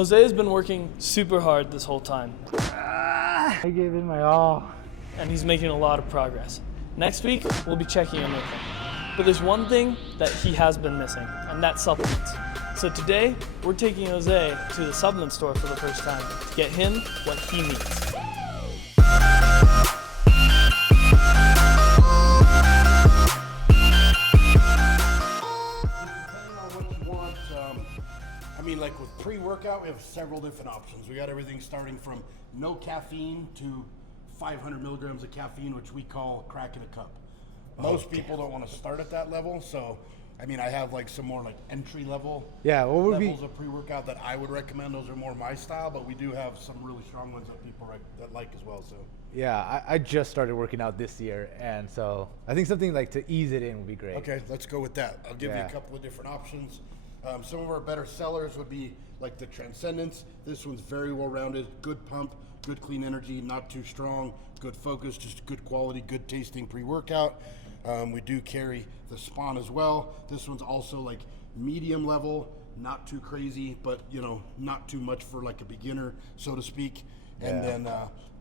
Jose has been working super hard this whole time, I gave it my all. and he's making a lot of progress. Next week, we'll be checking in with him. But there's one thing that he has been missing, and that's supplements. So today, we're taking Jose to the supplement store for the first time to get him what he needs. I mean, like with pre-workout, we have several different options. We got everything starting from no caffeine to 500 milligrams of caffeine, which we call crack in a cup. Most people don't want to start at that level, so I mean, I have like some more like entry level What would levels of pre-workout that I would recommend. Those are more my style, but we do have some really strong ones that people that like as well. So I just started working out this year, and so I think something like to ease it in would be great. okay, let's go with that. I'll give you Yeah. a couple of different options. Some of our better sellers would be like the Transcendence. This one's very well-rounded, good pump, good clean energy, not too strong, good focus, just good quality, good tasting pre-workout. We do carry the Spawn as well. This one's also like medium level, not too crazy, but you know, not too much for like a beginner, so to speak. And then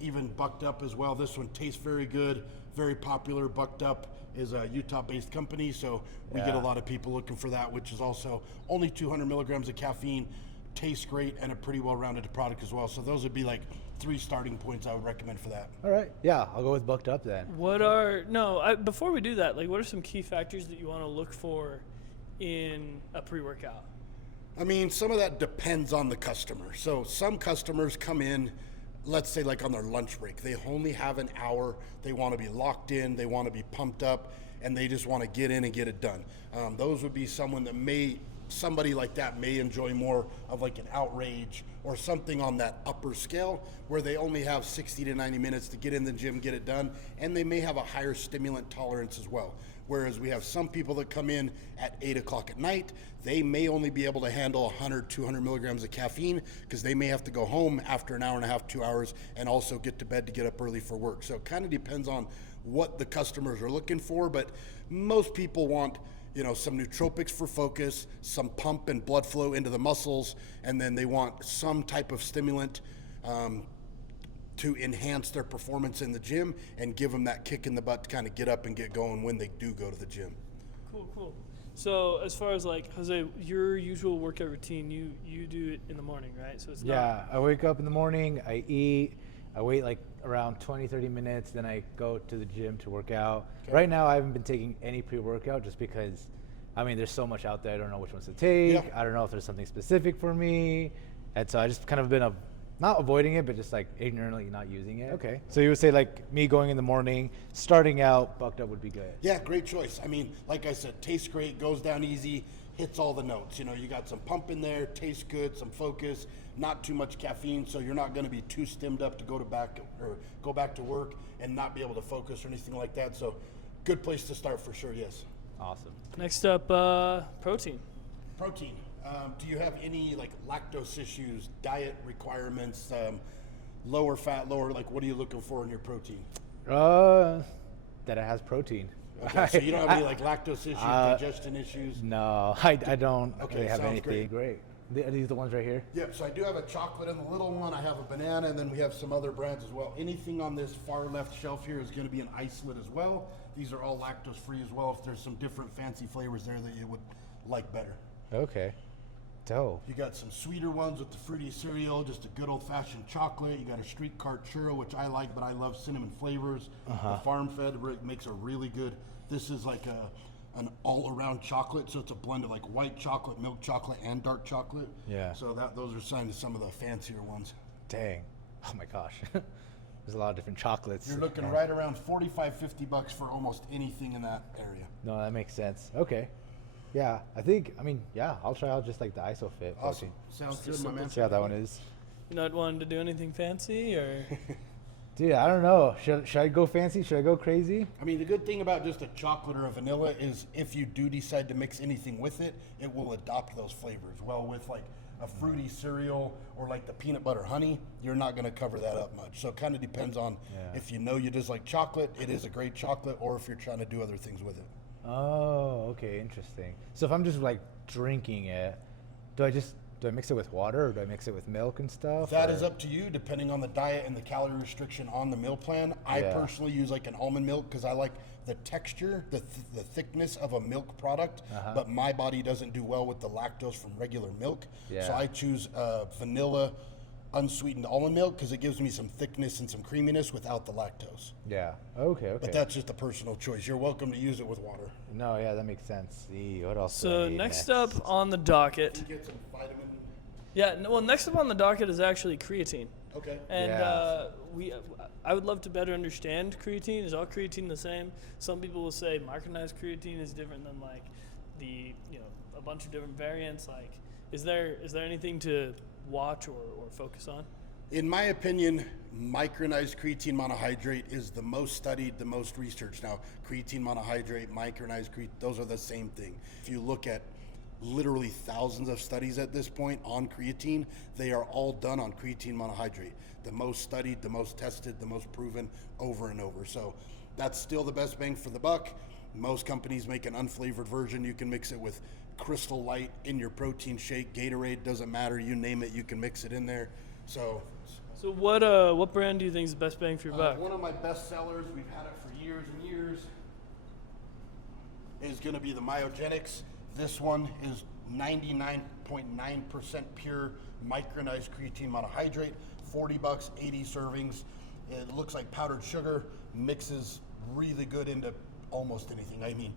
even Bucked Up as well. This one tastes very good, very popular. Bucked Up is a Utah-based company, so we get a lot of people looking for that, which is also only 200 milligrams of caffeine, tastes great, and a pretty well-rounded product as well. So those would be like 3 starting points I would recommend for that. All right. Yeah, I'll go with Bucked Up then. Before we do that, like, what are some key factors that you want to look for in a pre-workout? I mean, some of that depends on the customer. So some customers come in, let's say like on their lunch break, they only have an hour, they want to be locked in, they want to be pumped up, and they just want to get in and get it done. Those would be somebody like that may enjoy more of like an Outrage or something on that upper scale where they only have 60 to 90 minutes to get in the gym, get it done, and they may have a higher stimulant tolerance as well. Whereas we have some people that come in at 8 o'clock at night, they may only be able to handle 100, 200 milligrams of caffeine because they may have to go home after an hour and a half, 2 hours, and also get to bed to get up early for work. So it kind of depends on what the customers are looking for, but most people want, you know, some nootropics for focus, some pump and blood flow into the muscles, and then they want some type of stimulant to enhance their performance in the gym and give them that kick in the butt to kind of get up and get going when they do go to the gym. Cool. So as far as like, Jose, your usual workout routine, you do it in the morning, right? So it's Yeah, I wake up in the morning, I eat, I wait like around 20-30 minutes, then I go to the gym to work out. Okay. Right now I haven't been taking any pre-workout just because, I mean, there's so much out there, I don't know which ones to take. Yeah. I don't know if there's something specific for me. And so I just kind of been not avoiding it, but just like ignorantly not using it. Okay. So you would say like me going in the morning, starting out, Bucked Up would be good. Yeah, great choice. I mean, like I said, tastes great, goes down easy, hits all the notes. You know, you got some pump in there, tastes good, some focus, not too much caffeine, so you're not going to be too stimmed up to go back to work and not be able to focus or anything like that. So, good place to start for sure. Yes. Awesome. Next up, protein. Protein. Do you have any like lactose issues, diet requirements, lower fat, like what are you looking for in your protein? That it has protein. Okay, so you don't have any like lactose issues, digestion issues? No, I don't Okay, really have sounds anything. great. Are these the ones right here? Yep, so I do have a chocolate in the little one, I have a banana, and then we have some other brands as well. Anything on this far left shelf here is going to be an isolate as well. These are all lactose free as well if there's some different fancy flavors there that you would like better. Okay. Dope. You got some sweeter ones with the fruity cereal, just a good old-fashioned chocolate. You got a streetcar churro, which I like, but I love cinnamon flavors. The Farm Fed makes a really good. This is like an all-around chocolate, so it's a blend of like white chocolate, milk chocolate, and dark chocolate. Yeah. So those are some of the fancier ones. Dang. Oh my gosh. There's a lot of different chocolates. You're looking right around $45-50 for almost anything in that area. No, that makes sense. Okay. Yeah, I'll try out just like the ISOFIT. Awesome. protein. Sounds good, my man. See how that one is. You're not wanting to do anything fancy, or? Dude, I don't know. Should I go fancy? Should I go crazy? I mean, the good thing about just a chocolate or a vanilla is if you do decide to mix anything with it, it will adopt those flavors. Well, with like a fruity cereal or like the peanut butter honey, you're not going to cover that up much. So it kind of depends on if you know you just like chocolate, it is a great chocolate, or if you're trying to do other things with it. Oh, okay, interesting. So if I'm just like drinking it, do I just do I mix it with water or do I mix it with milk and stuff? That or- is up to you, depending on the diet and the calorie restriction on the meal plan. I Yeah. personally use like an almond milk because I like the texture, the thickness of a milk product, but my body doesn't do well with the lactose from regular milk. So Yeah. I choose vanilla unsweetened almond milk because it gives me some thickness and some creaminess without the lactose. Yeah. Okay. But that's just a personal choice. You're welcome to use it with water. No, yeah, that makes sense. What else? do I So need next up on the docket, Get some vitamin. next up on the docket is actually creatine. Okay. And Yeah. I would love to better understand creatine. Is all creatine the same? Some people will say micronized creatine is different than like a bunch of different variants. Like, is there anything to watch or focus on? In my opinion, micronized creatine monohydrate is the most studied, the most researched. Now, creatine monohydrate, micronized creatine, those are the same thing. If you look at literally thousands of studies at this point on creatine, they are all done on creatine monohydrate. The most studied, the most tested, the most proven over and over. So that's still the best bang for the buck. Most companies make an unflavored version. You can mix it with Crystal Light in your protein shake, Gatorade, doesn't matter, you name it, you can mix it in there. So what brand do you think is the best bang for your buck? one of my best sellers, we've had it for years and years, is going to be the Myogenics. This one is 99.9% pure micronized creatine monohydrate, $40, 80 servings. It looks like powdered sugar, mixes really good into almost anything. I mean,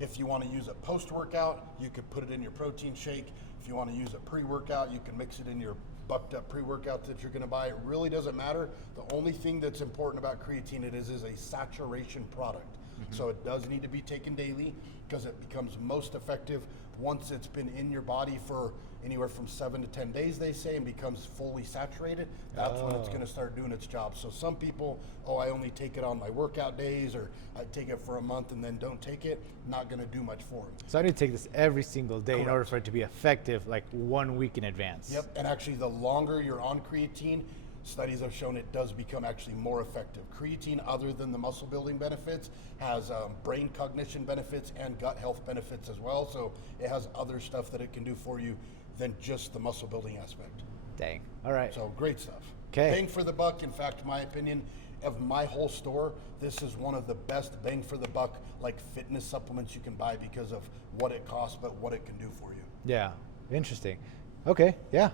if you want to use it post-workout, you could put it in your protein shake. If you want to use it pre-workout, you can mix it in your bucked up pre-workout that you're going to buy. It really doesn't matter. The only thing that's important about creatine, it is a saturation product. So it does need to be taken daily because it becomes most effective once it's been in your body for anywhere from 7 to 10 days, they say, and becomes fully saturated. That's when it's going to start doing its job. So some people, I only take it on my workout days, or I take it for a month and then don't take it. Not going to do much for them. So I need to take this every single day in order Correct. for it to be effective, like 1 week in advance. Yep, and actually the longer you're on creatine, studies have shown it does become actually more effective. Creatine, other than the muscle building benefits, has brain cognition benefits and gut health benefits as well. So it has other stuff that it can do for you than just the muscle building aspect. Dang. All right. So great stuff. 'Kay. Bang for the buck. In fact, my opinion of my whole store, this is one of the best bang for the buck, like fitness supplements you can buy because of what it costs, but what it can do for you. Yeah. Interesting. Okay. Yeah.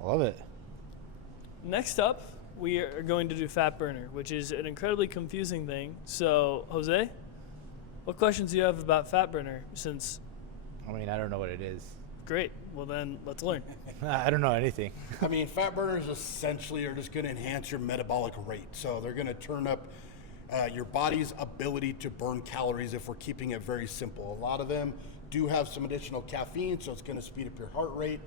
I love it. Next up, we are going to do fat burner, which is an incredibly confusing thing. So, Jose, what questions do you have about fat burner? Since I mean, I don't know what it is. great, well then let's learn. I don't know anything. I mean, fat burners essentially are just going to enhance your metabolic rate. So they're going to turn up your body's ability to burn calories if we're keeping it very simple. A lot of them do have some additional caffeine, so it's going to speed up your heart rate.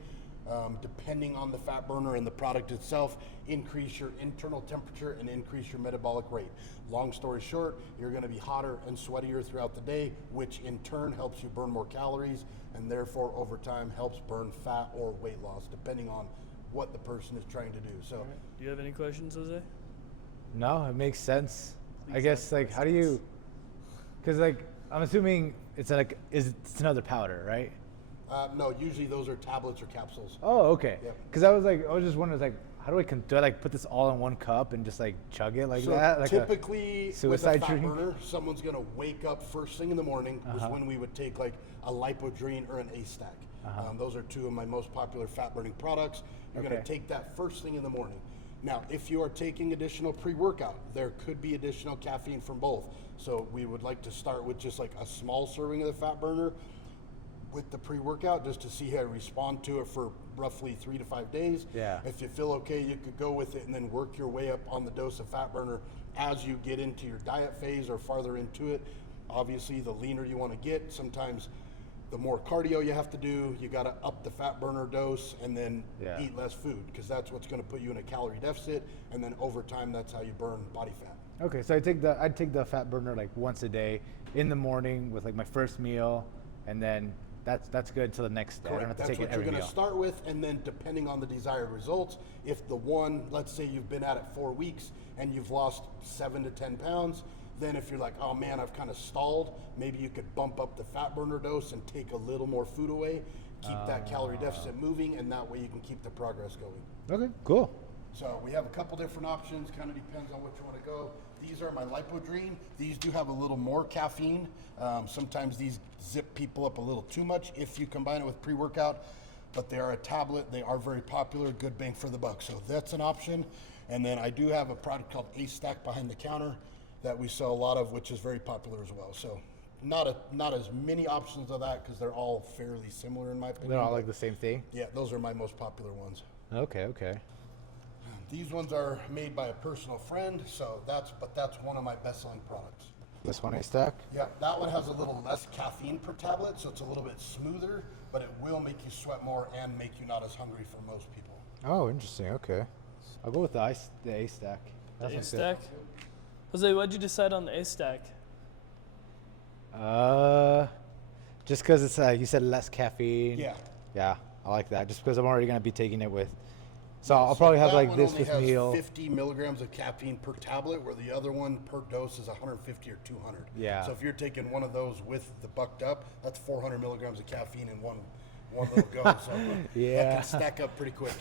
Depending on the fat burner and the product itself, increase your internal temperature and increase your metabolic rate. Long story short, you're going to be hotter and sweatier throughout the day, which in turn helps you burn more calories and therefore over time helps burn fat or weight loss, depending on what the person is trying to do. So Do you have any questions, Jose? No, it makes sense. I Please guess ask like how do you? Because like I'm assuming it's another powder, right? no, usually those are tablets or capsules. Oh, okay. Yep. Because I was just wondering like how do do I like put this all in one cup and just like chug it like So that? Like typically with a suicide fat drink? burner, someone's gonna wake up first thing in the morning Uh-huh. is when we would take like a Lipodrine or an A-Stack. Those are two of my most popular fat burning products. You're gonna Okay. take that first thing in the morning. Now, if you are taking additional pre-workout, there could be additional caffeine from both. So we would like to start with just like a small serving of the fat burner with the pre-workout just to see how you respond to it for roughly 3 to 5 days. Yeah. If you feel okay, you could go with it and then work your way up on the dose of fat burner as you get into your diet phase or farther into it. Obviously, the leaner you want to get, sometimes the more cardio you have to do, you got to up the fat burner dose and then Yeah. eat less food because that's what's going to put you in a calorie deficit. And then over time, that's how you burn body fat. Okay, so I'd take the fat burner like once a day in the morning with like my first meal, and then that's good until the next day. I don't have to That's take it what you're every going to meal. start with, and then depending on the desired results, if the one, let's say you've been at it 4 weeks and you've lost 7 to 10 pounds, then if you're like, oh man, I've kind of stalled, maybe you could bump up the fat burner dose and take a little more food away, keep that calorie deficit moving, and that way you can keep the progress going. Okay, cool. So we have a couple different options, kind of depends on which you want to go. These are my Lipodream. These do have a little more caffeine. Sometimes these zip people up a little too much if you combine it with pre-workout, but they are a tablet. They are very popular, good bang for the buck. So that's an option. And then I do have a product called A-Stack behind the counter that we sell a lot of, which is very popular as well. So not as many options of that because they're all fairly similar in my opinion. They're all like the same thing? Yeah, those are my most popular ones. Okay, okay. These ones are made by a personal friend, so that's one of my best-selling products. This one A-Stack? Yeah, that one has a little less caffeine per tablet, so it's a little bit smoother, but it will make you sweat more and make you not as hungry for most people. Oh, interesting. Okay. I'll go with the A-Stack. That sounds good. A-Stack? Jose, why'd you decide on the A-Stack? Just because it's you said less caffeine. Yeah. Yeah, I like that. Just because I'm already gonna be taking it with. So I'll probably have that like one this only with has meal. 50 milligrams of caffeine per tablet, where the other one per dose is 150 or 200. Yeah. So if you're taking one of those with the bucked up, that's 400 milligrams of caffeine in one little go. So Yeah. that can stack up pretty quick.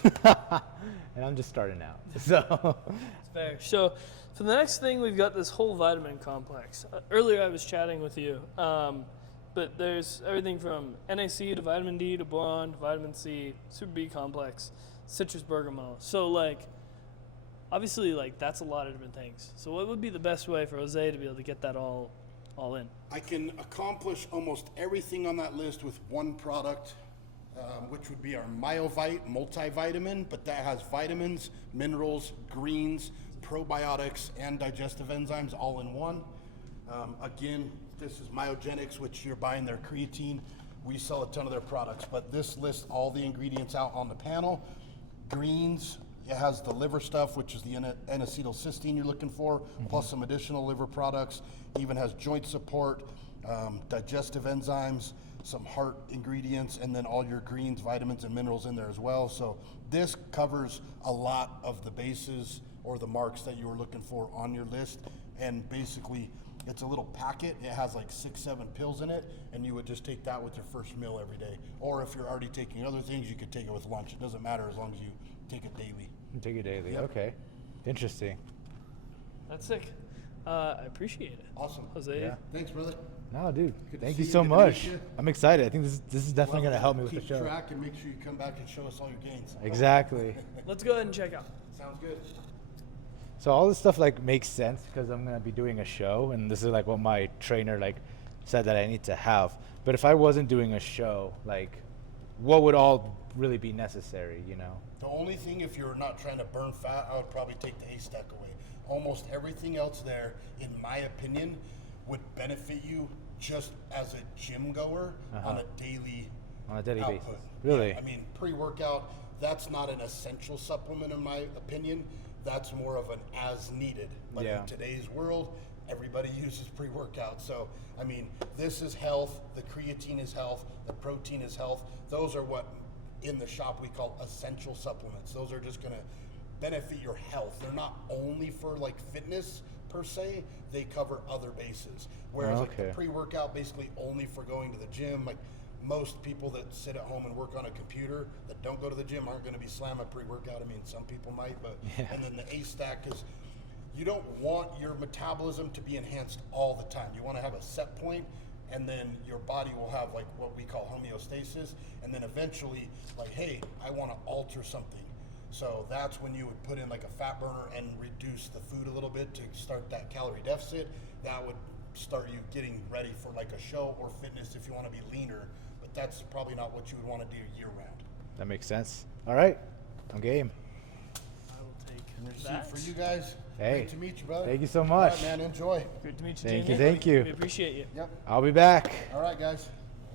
And I'm just starting out. So It's fair. So for the next thing, we've got this whole vitamin complex. Earlier I was chatting with you, but there's everything from NAC to vitamin D to boron, vitamin C, super B complex, citrus bergamot. So like, obviously like that's a lot of different things. So what would be the best way for Jose to be able to get that all in? I can accomplish almost everything on that list with one product, which would be our MyoVite multivitamin, but that has vitamins, minerals, greens, probiotics, and digestive enzymes all in one. Again, this is Myogenics, which you're buying their creatine. We sell a ton of their products, but this lists all the ingredients out on the panel. Greens, it has the liver stuff, which is the N-acetylcysteine you're looking for, plus some additional liver products. Even has joint support, digestive enzymes, some heart ingredients, and then all your greens, vitamins, and minerals in there as well. So this covers a lot of the bases or the marks that you were looking for on your list. And basically, it's a little packet. It has like 6-7 pills in it, and you would just take that with your first meal every day. Or if you're already taking other things, you could take it with lunch. It doesn't matter as long as you take it daily. take it daily. Yep. Okay. Interesting. That's sick. I appreciate it. Awesome. Jose, Yeah. Thanks, brother. No, dude. Good to Thank see you you. so Good to meet much. you. I'm excited. I think this is definitely Well, gonna help me with the keep show. track and make sure you come back and show us all your gains. Exactly. let's go ahead and check out. Sounds good. So all this stuff like makes sense because I'm gonna be doing a show, and this is like what my trainer like said that I need to have. But if I wasn't doing a show, like, what would all really be necessary? You know? The only thing, if you're not trying to burn fat, I would probably take the A-Stack away. Almost everything else there, in my opinion, would benefit you just as a gym goer on a daily basis. output. Really? Yeah, I mean, pre-workout, that's not an essential supplement in my opinion. That's more of an as needed. But Yeah. in today's world, everybody uses pre-workout. So, I mean, this is health, the creatine is health, the protein is health. Those are what in the shop we call essential supplements. Those are just gonna benefit your health. They're not only for like fitness per se, they cover other bases. Whereas like the Okay. pre-workout basically only for going to the gym, like most people that sit at home and work on a computer that don't go to the gym aren't going to be slamming pre-workout. I mean, some people might, but and then the A-Stack is you don't want your metabolism to be enhanced all the time. You want to have a set point, and then your body will have like what we call homeostasis, and then eventually like, hey, I want to alter something. So that's when you would put in like a fat burner and reduce the food a little bit to start that calorie deficit. That would start you getting ready for like a show or fitness if you want to be leaner, but that's probably not what you would want to do year round. That makes sense. All right, I'm game. I will take Receipt that. for you guys. Hey, Great to meet you, brother. thank you so All much. right, man, enjoy. Great to meet you, Thank Jamie. you, thank you. We appreciate you. Yep. I'll be back. All right, guys.